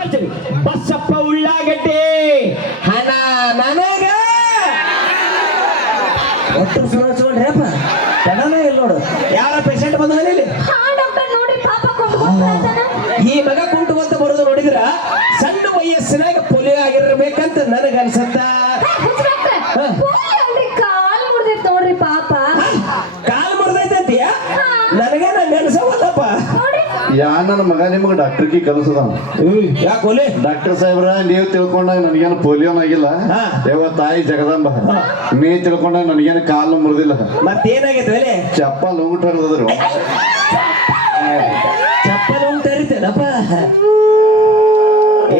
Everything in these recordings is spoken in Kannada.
ಭರ್ಜರಿ ಬಸಪ್ಪ ಉಳ್ಳಾಗಡ್ಡೆ ಹಣ ನನಗ ಒಟ್ಟು ಸುಳ್ಕೊಂಡ್ರಪ್ಪ ತಡನೇ ಇಲ್ಲ ನೋಡು. ಯಾರ ಪೇಷಂಟ್ ಬಂದ ಇಲ್ಲಿ ಈ ಮಗ ಕುಂಟು ಅಂತ ಬರೋದು ನೋಡಿದ್ರ ಸಣ್ಣ ವಯಸ್ಸಿನಾಗ ಪೋಲಿಯೋ ಆಗಿರ್ಬೇಕಂತ ನನಗ ಅನ್ಸತ್ತ. ನೋಡ್ರಿ ಪಾಪ ಕಾಲ್ ಮುರಿದೈತಂತೀಯ ನನಗೆ ನಾನು ನೆನಸವಲ್ಲಪ್ಪ. ನನ್ನ ಮಗ ನಿಮ್ಗೆ ಡಾಕ್ಟರ್ಗೆ ಕಲಿಸದ ಯಾಕೆ ಹೋಲಿ ಡಾಕ್ಟರ್ ಸಾಹೇಬ್ರ ನೀವು ತಿಳ್ಕೊಂಡಾಗ ನನಗೇನು ಪೋಲಿಯೋನಾಗಿಲ್ಲ. ದೇವ ತಾಯಿ ಜಗದಂಬ ನೀ ತಿಳ್ಕೊಂಡಾಗ ನನಗೇನು ಕಾಲು ಮುರಿದಿಲ್ಲ. ಮತ್ತೇನಾಗೈತೆ ಒಲೆ ಚಪ್ಪಲ್ ಹೋಗ್ಬಿಟ್ಟಾರದ್ರು ಚಪ್ಪಲ್ ಉಂಟರಿತೇನಪ್ಪ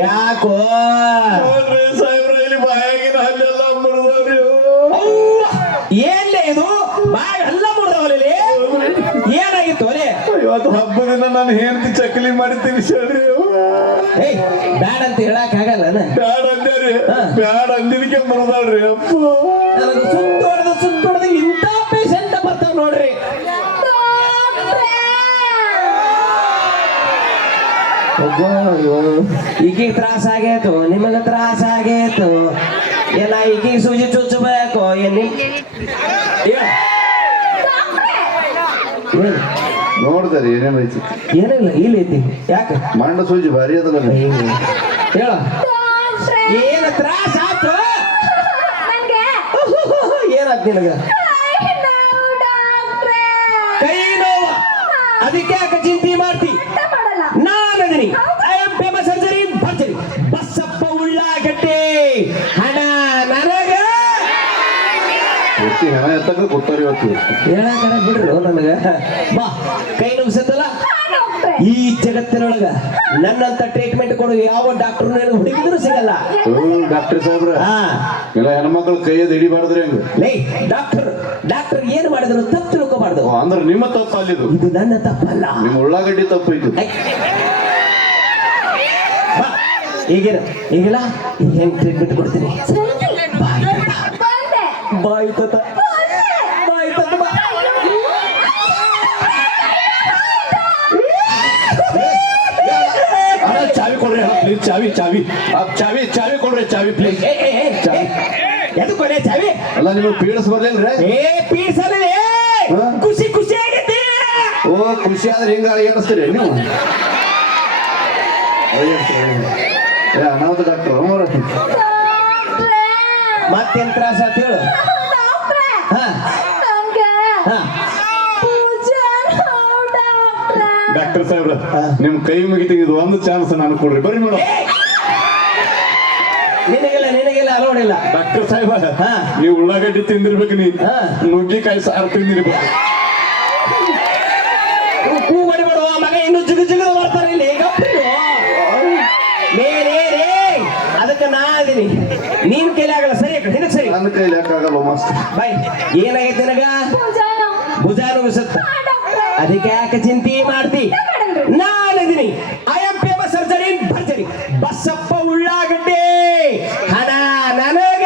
ಯಾಕೋ ಸಾಹೇಬ್ರ ಇಲ್ಲಿ ಬಾಯಾಗಿನ ಅಲ್ಲೆಲ್ಲ ಮುರಿದವ್ರಿ. ಏನ್ಲೇ ಇದು ಬಾಗ ಎಲ್ಲ ಮುರಿದವಲ್ಲಿ ಏನಾಗಿತ್ತು ಒಲೆ? ಇವತ್ತು ಹಬ್ಬದ ದಿನ ನಾನು ಹೆಂಡತಿ ಚಕ್ಕಲಿ ಮಾಡಿ ತಿನ್ಸೇಳ್ರಿ. ಏಯ್ ಬ್ಯಾಡ ಅಂತ ಹೇಳಕ್ ಆಗಲ್ಲ ಬ್ಯಾಡ ಅಂದೇರಿ ಬ್ಯಾಡ ಅಂದಿದ್ದಕ್ಕೆ ಮುರಿದಾಳ್ರಿ. ಅಪ್ಪ ನನಗೆ ಸುತ್ತೊಡ್ದು ಇಂಥ ಪೇಷಂಟ್ ಬರ್ತಾವ ನೋಡ್ರಿ. ಈಗೀಗ ತ್ರಾಸ ಆಗೇತು ನಿಮಗ ತ್ರಾಸ ಆಗೇತು ಏನ ಈಗೀಗ ಸೂಜಿ ಚುಚ್ಚಬೇಕು ನೋಡ್ದಾರಿ ಏನೇನೈತಿ ಏನಿಲ್ಲ ಇಲ್ಲೈತಿ ಯಾಕೆ ಮಂಡ ಸೂಜಿ ಭಾರಿ ಅದಲ್ಲ ಹೇಳ ಏನ ತ್ರಾಸ ಆತು ಏನಾತ್ ನಿನಗ ಕೈ ನೋವ ಅದಕ್ಕೆ ಯಾಕೆ ಚಿಂತೆ ಮಾಡ್ತಿ ನಾನದನಿ ಐ ಆಮ್ ಫೇಮಸ್ ಸರ್ಜರಿ ಭರ್ಜರಿ ಬಸಪ್ಪ ಉಳ್ಳಾಗಡ್ಡೆ ಹಣ ನನಗ ಹೆಣ ಎತ್ತಕ ಗೊತ್ತಾರಿ ಇವತ್ತು ಹೇಳಕಡ ಬಿಡ್ರು ನನಗ ಬಾ ಕೈ ನುಗ್ಸತ್ತಲ್ಲ ಈ ಜಗತ್ತಿನೊಳಗ ನನ್ನಂತ ಟ್ರೀಟ್ಮೆಂಟ್ ಕೊಡು ಯಾವ ಡಾಕ್ಟರ್ ಹುಡುಗಿದ್ರು ಸಿಗಲ್ಲ. ಡಾಕ್ಟರ್ ಸಾಹೇಬ್ರ ಎಲ್ಲ ಹೆಣ್ಮಕ್ಳು ಕೈಯದ್ ಹಿಡಿಬಾರ್ದ್ರಿ ಹಂಗ. ಲೇ ಡಾಕ್ಟರ್ ಏನ್ ಮಾಡಿದ್ರು ತಪ್ಪು ತಿಳ್ಕೋಬಾರ್ದು. ಅಂದ್ರೆ ನಿಮ್ಮ ತಪ್ಪ ಅಲ್ಲಿದು, ಇದು ನನ್ನ ತಪ್ಪಲ್ಲ. ನಿಮ್ಮ ಉಳ್ಳಾಗಡ್ಡಿ ತಪ್ಪು ಇದು. ಈಗಿಲ್ಲ ಈಗ ಹೆಂಗ್ ಟ್ರೀಟ್ಮೆಂಟ್ ಕೊಡ್ತೀನಿ. ಬಾಯ್ ತತ ಚಾವಿ ಕೊಡ್ರಿ ಪ್ಲೀಸ್. ಚಾವಿ ಕೊಡ್ರಿ ಪ್ಲೀಸ್. ಎದು ಕೊನೆ ಚಾವಿ ಅಲ್ಲ ನಿಮಗೆ ಪೀಡಿಸ್ ಬರ್ಲಿಲ್ರಿ? ಪೀಡಿಸಲ್ಲ ಖುಷಿ ಆಗೈತಿ. ಓ ಖುಷಿ ಆದ್ರೆ ಹಿಂಗ ಅಳಿಯಾಡಿಸ್ತೀರಿ ನೀವು? ಅನಾಹುತ ಡಾಕ್ಟರ್ ಮತ್ತೇನ್ ತ್ರಾಸ ಅಂತ ಹೇಳು. ಡಾಕ್ಟರ್ ಸಾಹೇಬ್ರ ನಿಮ್ ಕೈ ಮುಗಿತ ಇದು ಒಂದು ಚಾನ್ಸ್ ನಾನು ಕೊಡ್ರಿ ಬರ್ರಿ ಮೇಡಮ್. ನಿನಗೆಲ್ಲ ಅಲೋಡಿಲ್ಲ. ಡಾಕ್ಟರ್ ಸಾಹೇಬ ನೀವು ಉಳ್ಳಾಗಡ್ಡಿ ತಿಂದಿರ್ಬೇಕು, ನೀ ನುಗ್ಗಿಕಾಯಿ ಸಾರು ತಿಂದಿರ್ಬೇಕು. ಹೂ ಮಾಡಿಬಿಡುವ ಮಗ ಇನ್ನು ಜಿಗದ ಬರ್ತಾರೆ ಇಲ್ಲಿ. ಅದಕ್ಕೆ ನಾ ಅದೀನಿ, ನೀನ್ ಕೈಲಿ ಆಗಲ್ಲ. ಸರಿ ನಿನಗ್ ಸರಿ, ನನ್ನ ಕೈಲಿ ಯಾಕಾಗಲ್ಲ ಮಾಸ್ಟರ್. ಬಾಯ್ ಏನಾಗೈತಿ ನಿನಗ? ಭುಜ ನುಗ್ಸುತ್ತ. ಅದಕ್ಕೆ ಯಾಕೆ ಚಿಂತೆ ಮಾಡ್ತಿ? ನಾನಿದ್ದೀನಿ ಐ ಆಮ್ ಫೇಮಸ್ ಸರ್ಜರಿ ಭರ್ಜರಿ ಬಸಪ್ಪ ಉಳ್ಳಾಗಡ್ಡೆ ಹಣ ನನಗ.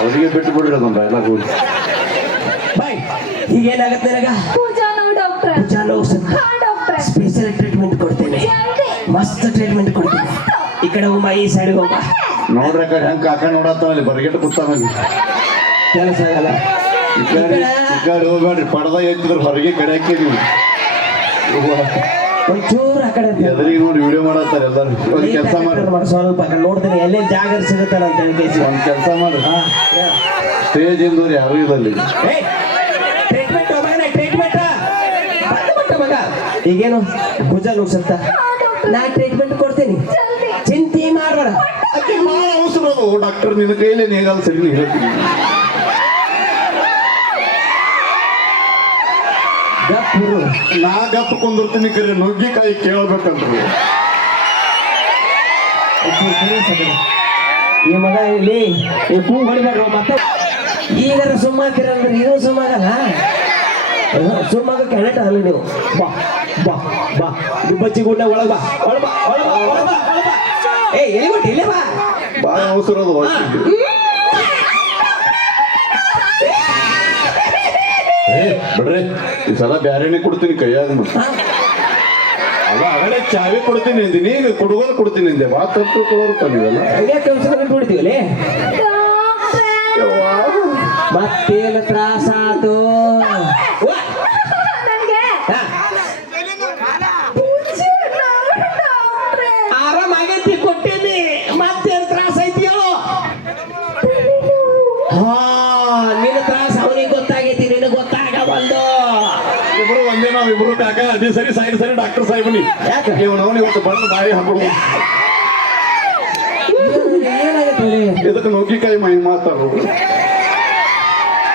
ಅವ್ರಿಗೆ ಬಿಟ್ಟು ಬಿಡ್ರಿ ಅದೊಂದು ಡೈಲಾಗ್ ಹೋಗಿ. ಬಾಯ್ ಈಗೇನಾಗತ್ತೆ ನನಗ? ಭುಜ ನುಗ್ಸುತ್ತ. ಸ್ಪೆಷಲ್ ಟ್ರೀಟ್ಮೆಂಟ್ ಕೊಡ್ತೇನೆ, ಮಸ್ತ್ ಟ್ರೀಟ್ಮೆಂಟ್ ಕೊಡ್ತೀನಿ. ಈ ಕಡೆ ಹೋಗ, ಈ ಸೈಡ್ ಹೋಗ. ನೋಡ್ರಿ ಕಡೆ ಹೆಂಗ್ ಕಾಕ ನೋಡತ್ತಲ್ಲಿ ಬರ್ಗೆಟ್ ಕೂತಾನ. ಕೆಲಸ ಆಗಲ್ಲ. ಈ ಕಡೆ ಹೋಗ್ಬೇಡ್ರಿ, ಪಡದ ಎತ್ತಿದ್ರ ಹೊರಗೆ ಕಡೆ ಹಾಕಿ ನೀವು ಒಂಚೂರು ಆ ಕಡೆ ಎದುರಿಗೆ ನೋಡಿ ವಿಡಿಯೋ ಮಾಡತ್ತಾರೆ ಎಲ್ಲರೂ. ಒಂದು ಕೆಲಸ ಮಾಡಿ, ಸ್ವಲ್ಪ ನೋಡ್ತೀನಿ ಎಲ್ಲೇ ಜಾಗ ಸಿಗುತ್ತಲ್ಲ ಅಂತ ಹೇಳಿ. ಒಂದು ಕೆಲಸ ಮಾಡಿ, ಸ್ಟೇಜ್ ಇಂದವ್ರು ಯಾರು ಇದಲ್ಲಿ ಟ್ರೀಟ್ಮೆಂಟ್ ಮಗ. ಈಗೇನು ಭುಜ ನುಗ್ಸುತ್ತ, ನಾ ಟ್ರೀಟ್ಮೆಂಟ್ ಕೊಡ್ತೀನಿ, ಚಿಂತೆ ಮಾಡಬೇಡ. ಅಕ್ಕಿ ಭಾಳ ಅವಸರ ಅದು ಡಾಕ್ಟರ್. ನಿನ್ನ ಕೈಲಿ ನೇಗಲ್ ಸರಿ ಹೇಳ್ತೀನಿ. ನಾ ಗಪ್ಪ ಕುಂದಿರ್ತೀನಿ, ಕರೆ ನುಗ್ಗಿಕಾಯಿ ಕೇಳಬೇಕಂದ್ರು. ಈ ಮಗ ಇಲ್ಲಿ ಹೂ ಹೊಡಿಬಾರ್ದು. ಮತ್ತೆ ಈಗಾರ ಸುಮ್ಮಾಕಿರಂದ್ರೆ ಇದು ಸುಮ್ಮಾಗಲ್ಲ. ಸುಮ್ಮಾಗ ಕ್ಯಾನೆಟ್ ಆಗಲ್ಲ ನೀವು. ಬಾ ಬಾ ಬಾ ಬಚ್ಚಿ ಗುಡ್ಡ ಒಳಗ ಬಾ, ಒಳಗ ಬಾ, ಒಳಗ ಬಾ, ಒಳಗ ಬಾ, ಒಳಗ ಬಾ. ಎಲ್ಲಿ ಬಿಟ್ಟು ಇಲ್ಲೇ ಬಾ. ಭಾಳ ಅವಸರ ಅದು. ಬಿಡ್ರಿ, ಈ ಸಲ ಬ್ಯಾರೇನೆ ಕೊಡ್ತೀನಿ ಕೈಯಾಗ. ಅಲ್ಲ ಆಗಲೇ ಚಾವಿ ಕೊಡ್ತೀನಿ ಅಂದಿನಿ, ಈಗ ಕುಡುಗೋಲು ಕೊಡ್ತೀನಿ ಅಂದೆ. ಮಾತಂತೂ ಕೊಡೋರು ತಂದಿದಲ್ಲ. ಹಂಗ್ಯಾಕೆ ಔಷಧ ಬಿಟ್ಬಿಡ್ತೀವಲ್ಲಿ ಮತ್ತೇನು ತ್ರಾಸ ಆತು ಆರಾಮಾಗೈತಿ ಕೊಟ್ಟೇನಿ ಮತ್ತೇನು ತ್ರಾಸ ಐತಿ ಹೇಳು. ಹಾ ನಿನ್ನ ತ್ರಾಸ ಅವನಿಗೆ ಗೊತ್ತಾಗೈತಿ, ನಿನಗೆ ಗೊತ್ತಾಗಬಲ್ದು. ಇಬ್ರು ಒಂದೇ, ನಾವ್ ಇಬ್ರು ಕಾಕ ಅದೇ ಸರಿ ಸೈಡ್ ಸರಿ ಡಾಕ್ಟರ್ ಸಾಹೇಬನಿ. ಯಾಕೆ ಇವನು ಇವತ್ತು ಬಂದು ಬಾಯಿ ಹಾಕೊಂಡು ಏನಾಗೈತಿ ಇದಕ್ಕೆ ನುಗ್ಗಿಕಾಯಿ ಮೈ ಮಾತಾಡು.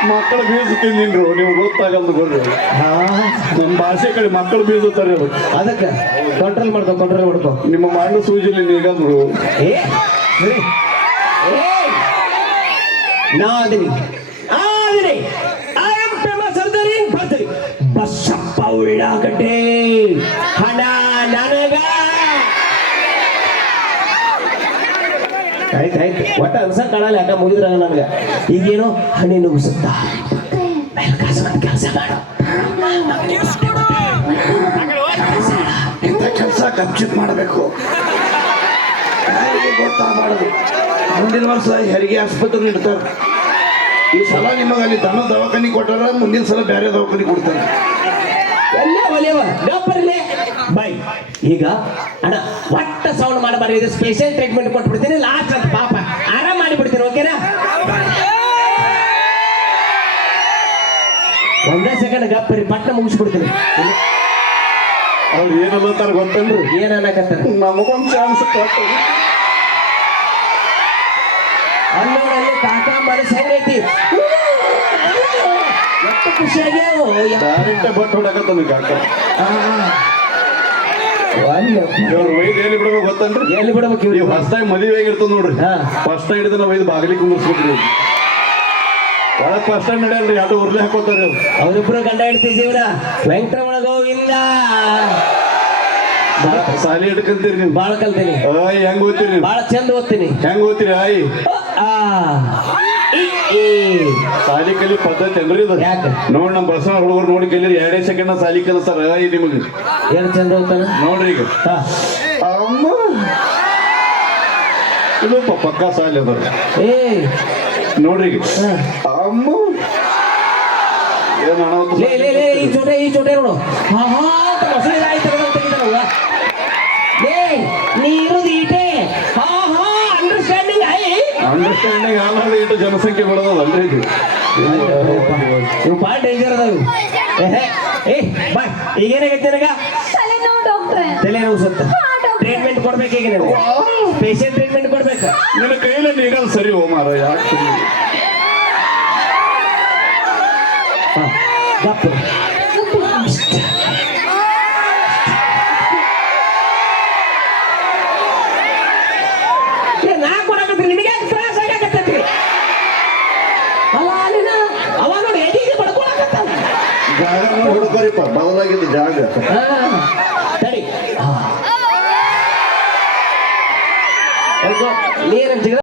ಮಕ್ಕಳು ಬೀಜ ತಿಂದಿನ್ರು, ನೀವು ಗೊತ್ತಾಗಲ್ದು ಬರ್ರಿ. ನಮ್ಮ ಭಾಷೆ ಕಡೆ ಮಕ್ಕಳು ಬೀಸುತ್ತಾರೆ. ಅದಕ್ಕೆ ಕಂಟ್ರೋಲ್ ಮಾಡ್ಕೊ ನಿಮ್ಮ ಮಣ್ಣು ಸೂಜಿಲಿ ನೀಗಂದ್ರು. ಏ ಸರಿ ನಾದಿನಿ ಐ ಆಮ್ ಫೇಮಸ್ ಸರ್ದಾರಿ ಬರ್ತೀರಿ ಬಸಪ್ಪ ಉಳ್ಳಾಗಡ್ಡೆ ಹಣ ನನಗ. ಆಯ್ತು ಒಟ್ಟ ಅನ್ಸಕ್ ಕಾಣಲ್ಲ, ಯಾಕ ಮುಗಿದ್ರಾಗ ನನಗೆ ಈಗೇನು ಹಣಿ ನುಗ್ಸುತ್ತ ಮೇಲ್ಕಾಸುವಂತ ಕೆಲಸ ಮಾಡು. ಇಂಥ ಕೆಲಸ ಕಪ್ಚಿತ್ ಮಾಡಬೇಕು, ಯಾರಿಗೆ ಗೊತ್ತಾಗಬಾರದು. ಮುಂದಿನ ವರ್ಷ ಹೆರಿಗೆ ಆಸ್ಪತ್ರೆ ಇಡ್ತಾರೆ. ಈ ಸಲ ನಿಮಗೆ ಅಲ್ಲಿ ದನ ದವಾಖಾನೆ ಕೊಟ್ಟಾರ, ಮುಂದಿನ ಸಲ ಬೇರೆ ದವಾಖಾನೆ ಕೊಡ್ತಾರೆ. ಎಲ್ಲ ಒಲೆಯವ ಡಾಕ್ಟರ್ಲೆ ಬೈ. ಈಗ ಅಣ್ಣ ಒಟ್ಟ ಸೌಂಡ್ ಮಾಡಬಾರ್ದು, ಇದು ಸ್ಪೆಷಲ್ ಟ್ರೀಟ್ಮೆಂಟ್ ಕೊಟ್ಬಿಡ್ತೀನಿ ಲಾಸ್ಟ್ ಅಂತ ಪಾಪ ಆರಾಮ್ ಮಾಡಿಬಿಡ್ತೀನಿ. ಓಕೆನಾ? ಒಂದೇ ಸೆಕೆಂಡ್ ಗಪ್ಪರಿ ಪಟ್ಟ ಮುಗಿಸ್ಬಿಡ್ತೀನಿ. ಅವ್ರು ಏನಲ್ಲತ್ತಾರ ಗೊತ್ತನ್ರಿ? ಏನ್ ಅನ್ನಕತ್ತಾರ? ನಮಗೊಂದು ಚಾನ್ಸ್ ಕೊಟ್ಟು ಅಲ್ಲೋಡಲ್ಲಿ ಕಾಕ ಮನಸ್ಸು ಹೆಂಗೈತಿ, ಎಷ್ಟು ಖುಷಿಯಾಗ್ಯಾವು. ಡೈರೆಕ್ಟ್ ಬಟ್ ಹೊಡಕತ್ತಾನ ಕಾಕ. ಅಲ್ಲಿ ಇವ್ರು ಒಯ್ದು ಎಲ್ಲಿ ಬಿಡ್ಬೇಕು ಗೊತ್ತನ್ರಿ? ಎಲ್ಲಿ ಬಿಡ್ಬೇಕು ನೀವು ಇವ್ರು? ಫಸ್ಟ್ ಟೈಮ್ ಮದುವೆ ಆಗಿರ್ತದ ನೋಡ್ರಿ, ಹಾ. ಫಸ್ಟ್ ಟೈಮ್ ಹಿಡಿದ ನಾವು ಒಯ್ದು ಬಾಗಿಲಿ ಕುಂದಿರ್ಸ್ಬೇಕ್ರಿ. ಒಳಗೆ ಫಸ್ಟ್ ಟೈಮ್ ನಡೆಯಲ್ರಿ, ಅದು ಉರ್ಲಿ ಹಾಕೋತಾರೆ ಅವ್ರು. ಅವರಿಬ್ರು ಗಂಡ ಹೆಂಡ್ತಿ ಜೀವನ ವೆಂಕಟರಮಣ ಗೋವಿಂದ. ಸಾಲಿ ಹಿಡ್ಕಂತೀರಿ ನೀವು. ಬಾಳ ಕಲ್ತೀನಿ, ಆಯ್ ಹೆಂಗ್ ಓದ್ತೀರಿ ನೀವು? ಬಾಳ ಚಂದ ಓದ್ತೀನಿ. ಹೆಂಗ್ ಓದ್ತೀರಿ? ಆಯ್ ಆ ಇ ಈ. ಸಾಲಿ ಕಲಿ ಪದ್ಧತಿ ಏನ್ರಿ ಇದು? ಯಾಕೆ? ನೋಡ್ ನಮ್ಮ ಬಸವ ಹುಡುಗರು ನೋಡಿ ಕಲೀರಿ, 2 ಸೆಕೆಂಡ್ ಸಾಲಿ ಕಲಿಸ್ತಾರ. ಆಯ್ ನಿಮಗೆ ಏನು ಚಂದ ಓದ್ತಾನ ನೋಡ್ರಿ. ಈಗ ಹಾ ಅಮ್ಮ ಇದು ಪಕ್ಕ ಸಾಲಿ ಅದ ಏ ನೋಡ್ರಿ. ಈಗ ಹಾ. ಅಮ್ಮ ಏನ್ ಅನಾಹುತ? ಲೇ ಲೇ ಲೇ ಈ ಚೋಟೆ ನೋಡು. ಹಾ ಹಾ ಅಂತ ಮೊಸಳೆ ಆಯ್ತು ತೆಗಿತಾರಲ್ಲ. ಲೇ ನೀರುದು ಈಟೆ. ಹಾ ಹಾ ಅಂಡರ್ಸ್ಟ್ಯಾಂಡಿಂಗ್ ಐ. ಅಂಡರ್ಸ್ಟ್ಯಾಂಡಿಂಗ್ ಆಮೇಲೆ ಇಟ್ಟು ಜನಸಂಖ್ಯೆ ಬೆಳೆದಲ್ರಿ ಇದು. ಇವು ಭಾಳ ಡೇಂಜರ್ ಅದಾವು. ಏ ಬಾಯ್ ಈಗೇನಾಗೈತೆ ನನಗ? ತಲೆ ನೋವು ಸುತ್ತ ಟ್ರೀಟ್ಮೆಂಟ್ ಕೊಡ್ಬೇಕು. ಈಗ ನನಗೆ ಸ್ಪೆಷಲ್ ಟ್ರೀಟ್ಮೆಂಟ್ ಕೊಡ್ಬೇಕು. ನಿನ್ನ ಕೈಯಲ್ಲಿ ನೀಗಲ್ ಸರಿ ಹೋ ಮಾರ. ಯಾಕೆ ಗಪ್ಪು ನಾ ಕೊಡಕತ್ರಿ, ನಿನಗೆ ತ್ರಾಸ ಆಗಾಕತ್ತೈತಿ. ಅಲ್ಲ ಅಲ್ಲಿನ ಅವ ನೋಡಿ ಎದಿಗೆ ಬಡ್ಕೊಳಕತ್ತಾನ. ಜಾಗ ಹುಡುಕರಿಪ್ಪ, ಬದಲಾಗಿದ್ದು ಜಾಗ. ತಡಿ ನೀರನ್